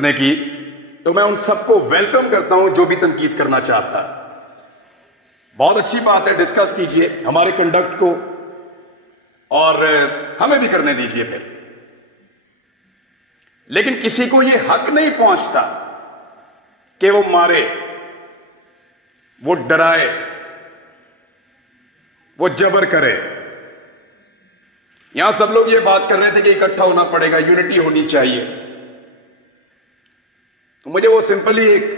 کرنے کی, تو میں ان سب کو ویلکم کرتا ہوں جو بھی تنقید کرنا چاہتا ہے. بہت اچھی بات ہے, ڈسکس کیجئے ہمارے کنڈکٹ کو اور ہمیں بھی کرنے دیجئے پھر. لیکن کسی کو یہ حق نہیں پہنچتا کہ وہ مارے, وہ ڈرائے, وہ جبر کرے. یہاں سب لوگ یہ بات کر رہے تھے کہ اکٹھا ہونا پڑے گا, یونٹی ہونی چاہیے. تو مجھے وہ سمپلی ایک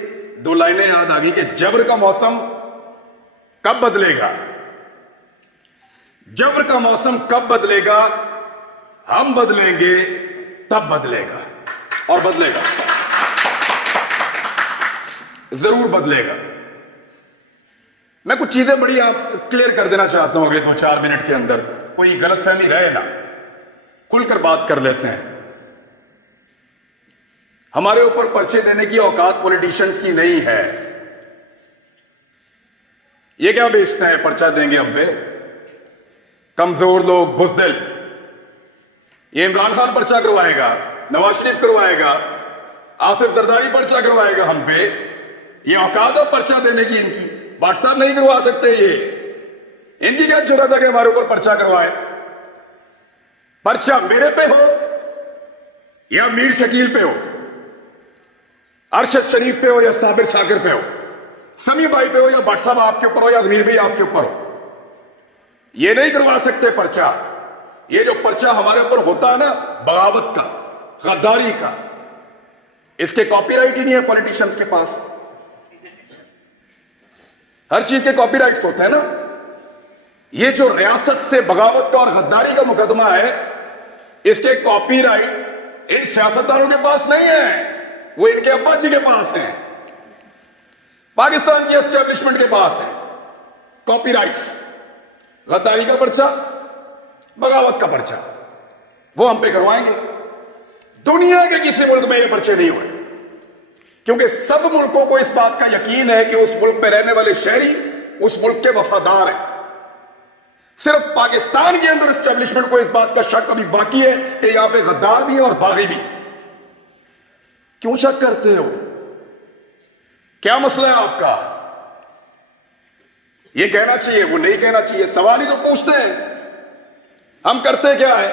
دو لائنیں یاد آ گئی کہ جبر کا موسم کب بدلے گا, جبر کا موسم کب بدلے گا, ہم بدلیں گے تب بدلے گا, اور بدلے گا, ضرور بدلے گا. میں کچھ چیزیں بڑی کلیئر کر دینا چاہتا ہوں اگلے 2-4 منٹ کے اندر, کوئی غلط فہمی رہے نا, کھل کر بات کر لیتے ہیں. ہمارے اوپر پرچے دینے کی اوقات پولیٹیشنز کی نہیں ہے. یہ کیا بیچتے ہیں پرچہ دیں گے ہم پہ, کمزور لوگ, بزدل. یہ عمران خان پرچہ کروائے گا, نواز شریف کروائے گا, آصف زرداری پرچہ کروائے گا ہم پہ. یہ اوقات ہے پرچہ دینے کی ان کی. بٹ صاحب نہیں کروا سکتے, یہ ان کی کیا جرات ہے کہ ہمارے اوپر پرچہ کروائے. پرچہ میرے پہ ہو یا میر شکیل پہ ہو, ارشد شریف پہ ہو یا صابر شاکر پہ ہو, سمیع بھائی پہ ہو یا بٹ صاحب آپ کے اوپر ہو یا ضمیر بھائی آپ کے اوپر ہو, یہ نہیں کروا سکتے پرچہ. یہ جو پرچہ ہمارے اوپر ہوتا ہے نا بغاوت کا, غداری کا, اس کے کاپی رائٹ ہی نہیں ہے پولیٹیشنز کے پاس. ہر چیز کے کاپی رائٹس ہوتے ہیں نا. یہ جو ریاست سے بغاوت کا اور غداری کا مقدمہ ہے, اس کے کاپی رائٹ ان سیاستدانوں کے پاس نہیں ہے, وہ ان کے ابا جی کے پاس ہیں, پاکستان کی اسٹیبلشمنٹ کے پاس ہیں کاپی رائٹس. غداری کا پرچہ, بغاوت کا پرچہ, وہ ہم پہ کروائیں گے. دنیا کے کسی ملک میں یہ پرچے نہیں ہوئے, کیونکہ سب ملکوں کو اس بات کا یقین ہے کہ اس ملک میں رہنے والے شہری اس ملک کے وفادار ہیں. صرف پاکستان کے اندر اسٹیبلشمنٹ کو اس بات کا شک ابھی باقی ہے کہ یہاں پہ غدار بھی ہیں اور باغی بھی ہیں. کیوں شک کرتے ہو, کیا مسئلہ ہے آپ کا؟ یہ کہنا چاہیے, وہ نہیں کہنا چاہیے, سوال ہی تو پوچھتے ہیں. ہم کرتے کیا ہے,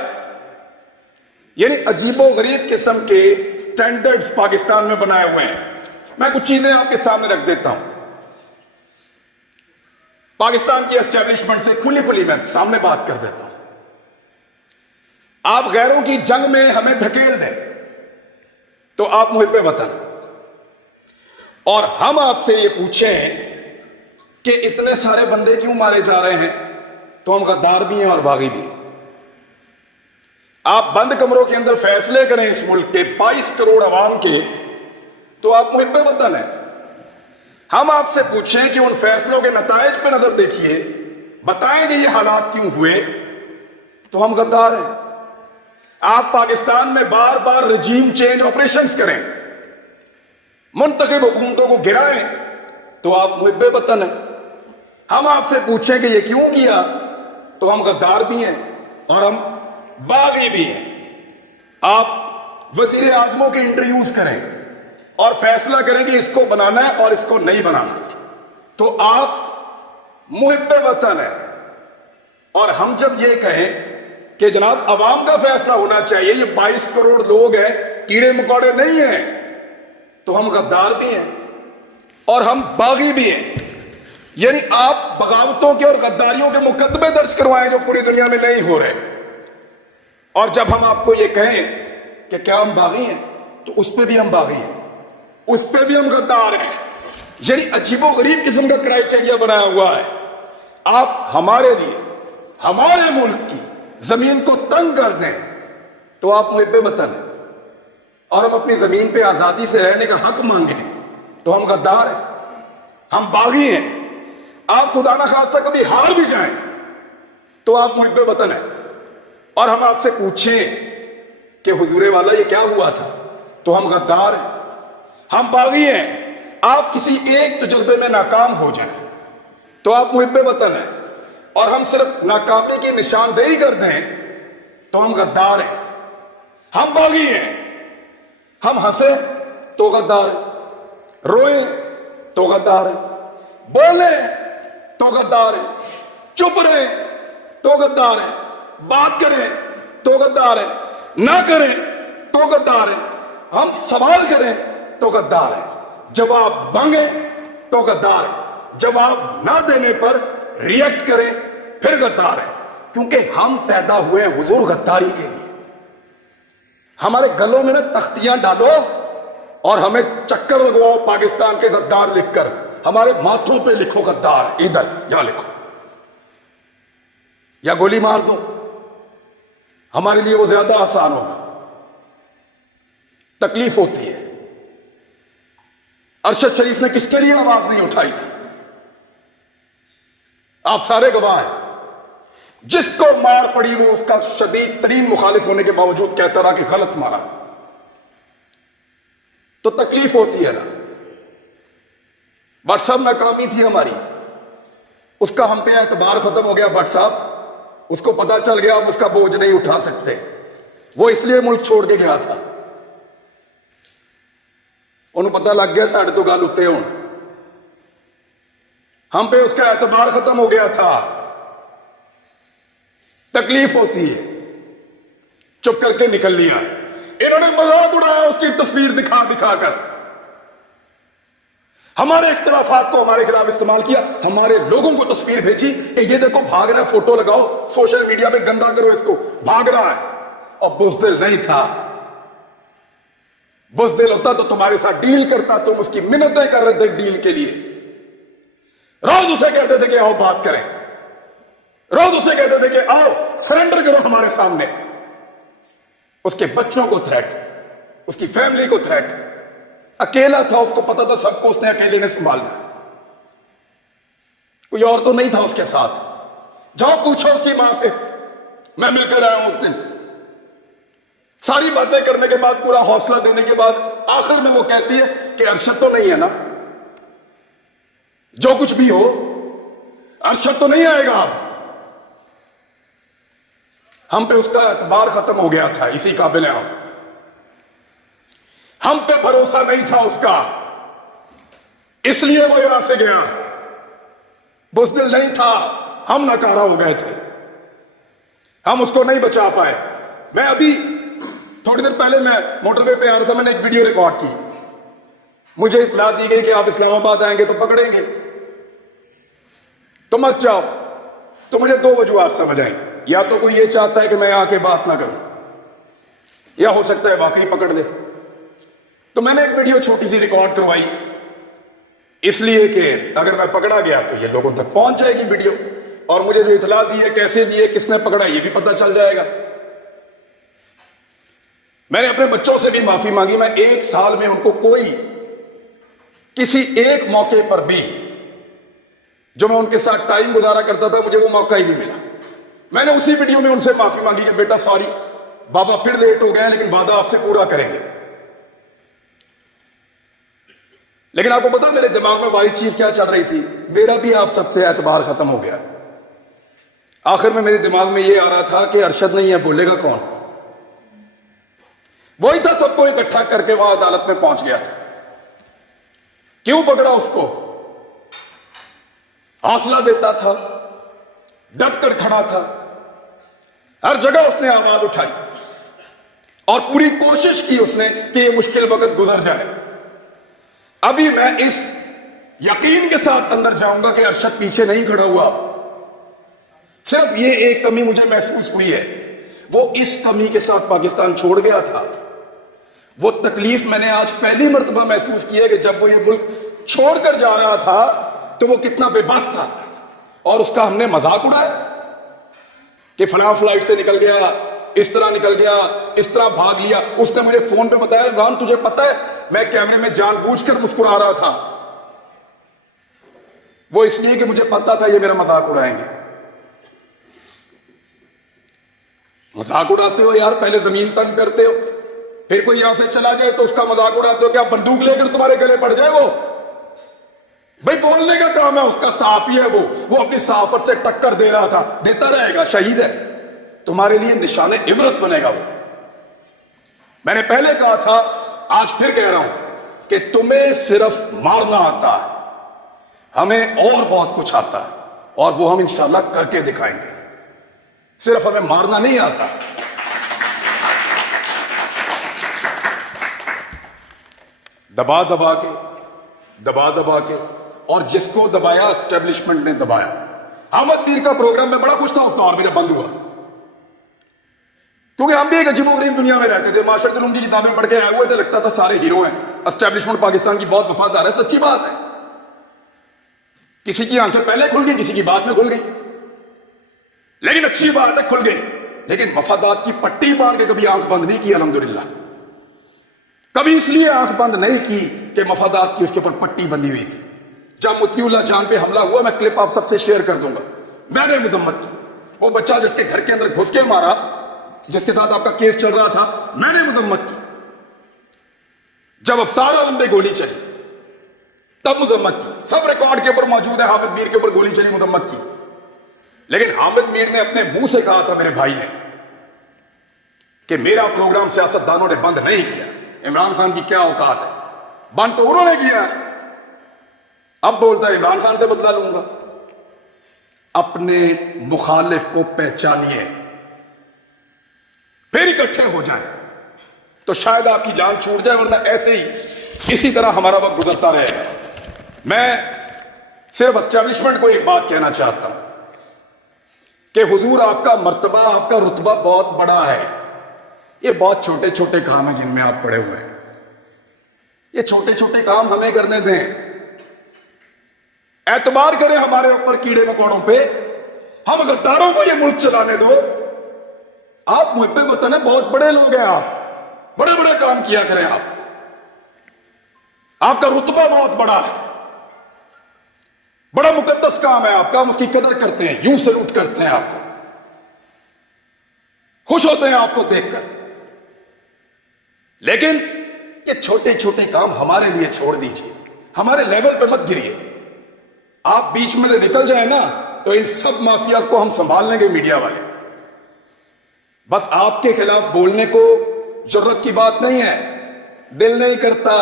یعنی عجیب و غریب قسم کے سٹینڈرڈز پاکستان میں بنائے ہوئے ہیں. میں کچھ چیزیں آپ کے سامنے رکھ دیتا ہوں. پاکستان کی اسٹیبلشمنٹ سے کھلی کھلی میں سامنے بات کر دیتا ہوں. آپ غیروں کی جنگ میں ہمیں دھکیل دیں تو آپ محب وطن, اور ہم آپ سے یہ پوچھیں کہ اتنے سارے بندے کیوں مارے جا رہے ہیں, تو ہم غدار بھی ہیں اور باغی بھی ہیں. آپ بند کمروں کے اندر فیصلے کریں اس ملک کے 22 کروڑ عوام کے, تو آپ محب وطن ہیں. ہم آپ سے پوچھیں کہ ان فیصلوں کے نتائج پہ نظر دیکھیے, بتائیں کہ یہ حالات کیوں ہوئے, تو ہم غدار ہیں. آپ پاکستان میں بار بار رجیم چینج آپریشنز کریں, منتخب حکومتوں کو گرائیں, تو آپ محب وطن ہیں. ہم آپ سے پوچھیں کہ یہ کیوں کیا, تو ہم غدار بھی ہیں اور ہم باغی بھی ہیں. آپ وزیر اعظموں کے انٹرویوز کریں اور فیصلہ کریں کہ اس کو بنانا ہے اور اس کو نہیں بنانا, تو آپ محب وطن ہیں. اور ہم جب یہ کہیں کہ جناب عوام کا فیصلہ ہونا چاہیے, یہ 22 کروڑ لوگ ہیں, کیڑے مکوڑے نہیں ہیں, تو ہم غدار بھی ہیں اور ہم باغی بھی ہیں. یعنی آپ بغاوتوں کے اور غداریوں کے مقدمے درج کروائیں جو پوری دنیا میں نہیں ہو رہے. اور جب ہم آپ کو یہ کہیں کہ کیا ہم باغی ہیں, تو اس پہ بھی ہم باغی ہیں, اس پہ بھی ہم غدار ہیں. یعنی عجیب و غریب قسم کا کرائٹیریا بنایا ہوا ہے. آپ ہمارے لیے ہمارے ملک کی زمین کو تنگ کر دیں تو آپ محب وطن ہیں, اور ہم اپنی زمین پہ آزادی سے رہنے کا حق مانگیں تو ہم غدار ہیں, ہم باغی ہیں. آپ خدا نخواستہ کبھی ہار بھی جائیں تو آپ محب وطن ہیں. اور ہم آپ سے پوچھیں کہ حضور والا یہ کیا ہوا تھا, تو ہم غدار ہیں, ہم باغی ہیں. آپ کسی ایک تجربے میں ناکام ہو جائیں تو آپ محب وطن ہیں, اور ہم صرف ناکامی کی نشاندہی کر دیں تو ہم غدار ہیں. ہم باغی ہیں, ہم ہنسیں تو غدار ہے, روئیں تو غدار ہے, بولیں تو غدار ہے, چپ رہیں تو غدار ہے, بات کریں تو غدار ہے, نہ کریں تو غدار ہے, ہم سوال کریں تو غدار ہے, جواب مانگیں تو غدار ہے, جواب نہ دینے پر ریئیکٹ کریں پھر غدار ہے. کیونکہ ہم پیدا ہوئے حضور غداری کے لیے. ہمارے گلوں میں نا تختیاں ڈالو اور ہمیں چکر لگواؤ پاکستان کے غدار لکھ کر, ہمارے ماتھوں پہ لکھو غدار, ادھر یہاں لکھو, یا گولی مار دو, ہمارے لیے وہ زیادہ آسان ہوگا. تکلیف ہوتی ہے. ارشد شریف نے کس کے لیے آواز نہیں اٹھائی تھی؟ آپ سارے گواہ ہیں. جس کو مار پڑی وہ اس کا شدید ترین مخالف ہونے کے باوجود کہتا رہا کہ غلط مارا. تو تکلیف ہوتی ہے نا. بٹ صاحب ناکامی تھی ہماری, اس کا ہم پہ اعتبار ختم ہو گیا. بٹ صاحب اس کو پتا چل گیا اب اس کا بوجھ نہیں اٹھا سکتے, وہ اس لیے ملک چھوڑ کے گیا تھا. انہوں پتا لگ گیا تھا تو گل اتنے ہوں, ہم پہ اس کا اعتبار ختم ہو گیا تھا. تکلیف ہوتی ہے, چپ کر کے نکل لیا. انہوں نے مذاق اڑایا اس کی تصویر دکھا دکھا کر, ہمارے اختلافات کو ہمارے خلاف استعمال کیا, ہمارے لوگوں کو تصویر بھیجی کہ یہ دیکھو بھاگ رہا ہے, فوٹو لگاؤ سوشل میڈیا پہ گندا کرو اس کو, بھاگ رہا ہے. اور بزدل نہیں تھا. بزدل ہوتا تو تمہارے ساتھ ڈیل کرتا, تم اس کی منتیں کر رہے تھے ڈیل کے لیے. روز اسے کہتے تھے کہ آؤ بات کریں, روز اسے کہتے تھے کہ آؤ سرنڈر کرو ہمارے سامنے. اس کے بچوں کو تھریٹ, اس کی فیملی کو تھریٹ. اکیلا تھا, اس کو پتا تھا سب کو اس نے اکیلے نے سنبھالنا, کوئی اور تو نہیں تھا اس کے ساتھ. جاؤ پوچھو اس کی ماں سے, میں مل کر آیا ہوں اس دن. ساری باتیں کرنے کے بعد, پورا حوصلہ دینے کے بعد, آخر میں وہ کہتی ہے کہ ارشد تو نہیں ہے نا, جو کچھ بھی ہو ارشد تو نہیں آئے گا. اب ہم پہ اس کا اعتبار ختم ہو گیا تھا, اسی قابل ہیں ہم پہ بھروسہ نہیں تھا اس کا, اس لیے وہ یہاں سے گیا. بزدل نہیں تھا, ہم ناکارہ ہو گئے تھے, ہم اس کو نہیں بچا پائے. میں ابھی تھوڑی دیر پہلے میں موٹر وے پہ آ رہا تھا, میں نے ایک ویڈیو ریکارڈ کی. مجھے اطلاع دی گئی کہ آپ اسلام آباد آئیں گے تو پکڑیں گے, تو مت جاؤ. تو مجھے دو وجوہات سمجھ آئیں, یا تو کوئی یہ چاہتا ہے کہ میں آ کے بات نہ کروں, یا ہو سکتا ہے واقعی پکڑ لے. تو میں نے ایک ویڈیو چھوٹی سی ریکارڈ کروائی, اس لیے کہ اگر میں پکڑا گیا تو یہ لوگوں تک پہنچ جائے گی ویڈیو, اور مجھے جو اطلاع دی ہے, کیسے دی ہے, کس نے پکڑا, یہ بھی پتہ چل جائے گا. میں نے اپنے بچوں سے بھی معافی مانگی. میں 1 سال میں ان کو کوئی کسی ایک موقع پر بھی جو میں ان کے ساتھ ٹائم گزارا کرتا تھا, مجھے وہ موقع ہی نہیں ملا. میں نے اسی ویڈیو میں ان سے معافی مانگی کہ بیٹا سوری بابا, پھر لیٹ ہو گئے, لیکن وعدہ آپ سے پورا کریں گے. لیکن آپ کو پتا میرے دماغ میں واحد چیز کیا چل رہی تھی, میرا بھی آپ سب سے اعتبار ختم ہو گیا. آخر میں میرے دماغ میں یہ آ رہا تھا کہ ارشد نہیں ہے, بولے گا کون؟ وہی تھا سب کو اکٹھا کر کے وہاں عدالت میں پہنچ گیا تھا. کیوں پکڑا اس کو؟ حوصلہ دیتا تھا, ڈٹ کر کھڑا تھا, ہر جگہ اس نے آواز اٹھائی اور پوری کوشش کی اس نے کہ یہ مشکل وقت گزر جائے. ابھی میں اس یقین کے ساتھ اندر جاؤں گا کہ ارشد پیچھے نہیں کھڑا ہوا. صرف یہ ایک کمی مجھے محسوس ہوئی ہے, وہ اس کمی کے ساتھ پاکستان چھوڑ گیا تھا. وہ تکلیف میں نے آج پہلی مرتبہ محسوس کی ہے کہ جب وہ یہ ملک چھوڑ کر جا رہا تھا تو وہ کتنا بے بس تھا, اور اس کا ہم نے مذاق اڑایا کہ فلاں فلائٹ سے نکل گیا, اس طرح نکل گیا, اس طرح بھاگ لیا. اس نے مجھے فون پہ بتایا, عمران تجھے پتا ہے میں کیمرے میں جان بوجھ کر مسکرا رہا تھا, وہ اس لیے کہ مجھے پتا تھا یہ میرا مذاق اڑائیں گے. مذاق اڑاتے ہو یار, پہلے زمین تنگ کرتے ہو, پھر کوئی یہاں سے چلا جائے تو اس کا مذاق اڑاتے ہو. کیا بندوق لے کر تمہارے گلے پڑ جائے؟ وہ بھائی بولنے کا کام ہے, اس کا صحافی ہے, وہ اپنی صحافت سے ٹکر دے رہا تھا, دیتا رہے گا, شہید ہے, تمہارے لیے نشان عبرت بنے گا وہ. میں نے پہلے کہا تھا, آج پھر کہہ رہا ہوں, کہ تمہیں صرف مارنا آتا ہے، ہمیں اور بہت کچھ آتا ہے اور وہ ہم انشاءاللہ کر کے دکھائیں گے. صرف ہمیں مارنا نہیں آتا. دبا دبا کے اور جس کو دبایا اسٹیبلشمنٹ نے دبایا. احمد میر کا پروگرام میں بڑا خوش تھا اس دور میں جب بند ہوا، کیونکہ ہم بھی ایک عجیب و غریب دنیا میں رہتے تھے. معاشرت علوم کی کتابیں پڑھ کے آئے ہوئے تھے، لگتا تھا سارے ہیرو ہیں، اسٹیبلشمنٹ پاکستان کی بہت وفادار ہے. سچی بات ہے، کسی کی آنکھیں پہلے کھل گئی، کسی کی بعد میں کھل گئی، لیکن اچھی بات ہے کھل گئی. لیکن مفادات کی پٹی باندھ کے کبھی آنکھ بند نہیں کی. الحمدللہ کبھی اس لیے آنکھ بند نہیں کی کہ مفادات کی اس کے اوپر پٹی بندھی ہوئی تھی. جب مطیع اللہ جان پہ حملہ ہوا، میں کلپ آپ سب سے شیئر کر دوں گا، میں نے مذمت کی. وہ بچہ جس کے گھر کے اندر گھس کے مارا، جس کے ساتھ آپ کا کیس چل رہا تھا، میں نے مذمت کی. جب افسار عالم پہ گولی چلی تب مذمت کی. سب ریکارڈ کے اوپر موجود ہے، حامد میر کے اوپر گولی چلی، مذمت کی. لیکن حامد میر نے اپنے منہ سے کہا تھا، میرے بھائی نے، کہ میرا پروگرام سیاستدانوں نے بند نہیں کیا. عمران خان کی کیا اوقات ہے، بند تو انہوں نے کیا. اب بولتا ہے عمران خان سے بدلہ لوں گا. اپنے مخالف کو پہچانیے، پھر اکٹھے ہو جائیں تو شاید آپ کی جان چھوٹ جائے، ورنہ ایسے ہی اسی طرح ہمارا وقت گزرتا رہے گا. میں صرف اسٹیبلشمنٹ کو ایک بات کہنا چاہتا ہوں کہ حضور آپ کا مرتبہ، آپ کا رتبہ بہت بڑا ہے. یہ بہت چھوٹے چھوٹے کام ہیں جن میں آپ پڑے ہوئے ہیں. یہ چھوٹے چھوٹے کام ہمیں کرنے دیں. اعتبار کریں ہمارے اوپر کیڑے مکوڑوں پہ. ہم غداروں کو یہ ملک چلانے دو. آپ محب وطن ہیں، بہت بڑے لوگ ہیں، آپ بڑے بڑے کام کیا کریں. آپ کا رتبہ بہت بڑا ہے، بڑا مقدس کام ہے آپ کا. ہم اس کی قدر کرتے ہیں، یوں سلوٹ کرتے ہیں آپ کو، خوش ہوتے ہیں آپ کو دیکھ کر. لیکن یہ چھوٹے چھوٹے کام ہمارے لیے چھوڑ دیجئے، ہمارے لیول پہ مت گریے. آپ بیچ میں نکل جائیں نا تو ان سب مافیاز کو ہم سنبھال لیں گے، میڈیا والے. بس آپ کے خلاف بولنے کو جرت کی بات نہیں ہے. دل نہیں کرتا،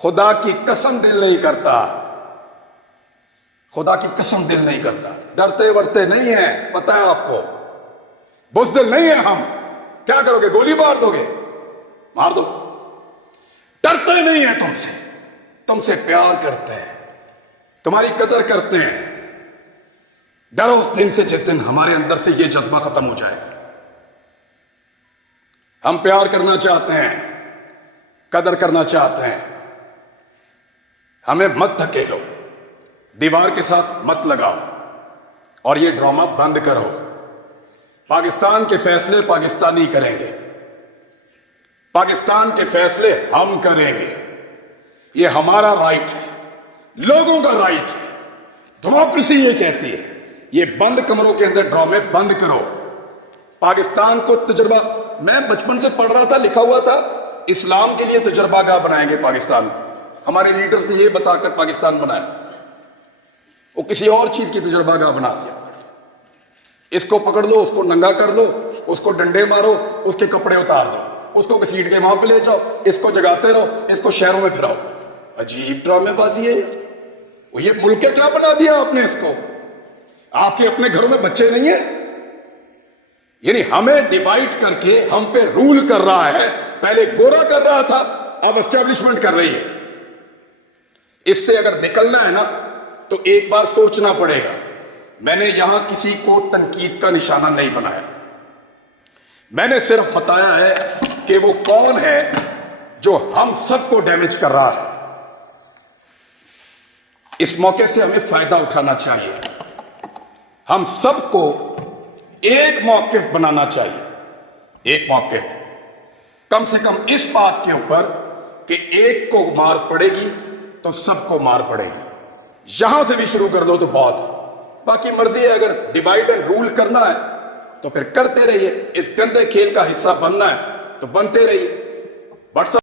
خدا کی قسم دل نہیں کرتا، خدا کی قسم دل نہیں کرتا. ڈرتے ورتے نہیں ہیں، پتہ ہے آپ کو، بزدل نہیں ہیں ہم. کیا کرو گے، گولی مار دو گے، مار دو. ڈرتے نہیں ہیں تم سے پیار کرتے ہیں، تمہاری قدر کرتے ہیں. ڈرو اس دن سے جس دن ہمارے اندر سے یہ جذبہ ختم ہو جائے. ہم پیار کرنا چاہتے ہیں، قدر کرنا چاہتے ہیں. ہمیں مت دھکیلو، دیوار کے ساتھ مت لگاؤ، اور یہ ڈرامہ بند کرو. پاکستان کے فیصلے پاکستانی کریں گے، پاکستان کے فیصلے ہم کریں گے. یہ ہمارا رائٹ ہے، لوگوں کا رائٹ ہے. ڈیموکریسی یہ کہتی ہے. یہ بند کمروں کے اندر ڈرامے بند کرو. پاکستان کو تجربہ، میں بچپن سے پڑھ رہا تھا، لکھا ہوا تھا اسلام کے لیے تجربہ گاہ بنائیں گے پاکستان کو. ہمارے لیڈرز نے یہ بتا کر پاکستان بنایا، وہ کسی اور چیز کی تجربہ گاہ بنا دیا. اس کو پکڑ لو، اس کو ننگا کر دو، اس کو ڈنڈے مارو، اس کے کپڑے اتار دو، اس کو کسیٹ کے وہاں پہ لے جاؤ، اس کو جگاتے رہو، اس کو شہروں میں پھراؤ. عجیب ڈرامے بازی ہے. وہ یہ ملک کیا بنا دیا آپ نے اس کو. آپ کے اپنے گھروں میں بچے نہیں ہیں؟ یعنی ہمیں ڈیوائڈ کر کے ہم پہ رول کر رہا ہے. پہلے گورا کر رہا تھا، اب اسٹیبلشمنٹ کر رہی ہے. اس سے اگر نکلنا ہے نا تو ایک بار سوچنا پڑے گا. میں نے یہاں کسی کو تنقید کا نشانہ نہیں بنایا، میں نے صرف بتایا ہے کہ وہ کون ہے جو ہم سب کو ڈیمیج کر رہا ہے. اس موقع سے ہمیں فائدہ اٹھانا چاہیے. ہم سب کو ایک موقف بنانا چاہیے، ایک موقف، کم سے کم اس بات کے اوپر کہ ایک کو مار پڑے گی تو سب کو مار پڑے گی. یہاں سے بھی شروع کر دو تو بہت ہے. باقی مرضی ہے، اگر ڈیوائڈ اینڈ رول کرنا ہے تو پھر کرتے رہیے. اس گندے کھیل کا حصہ بننا ہے تو بنتے رہیے.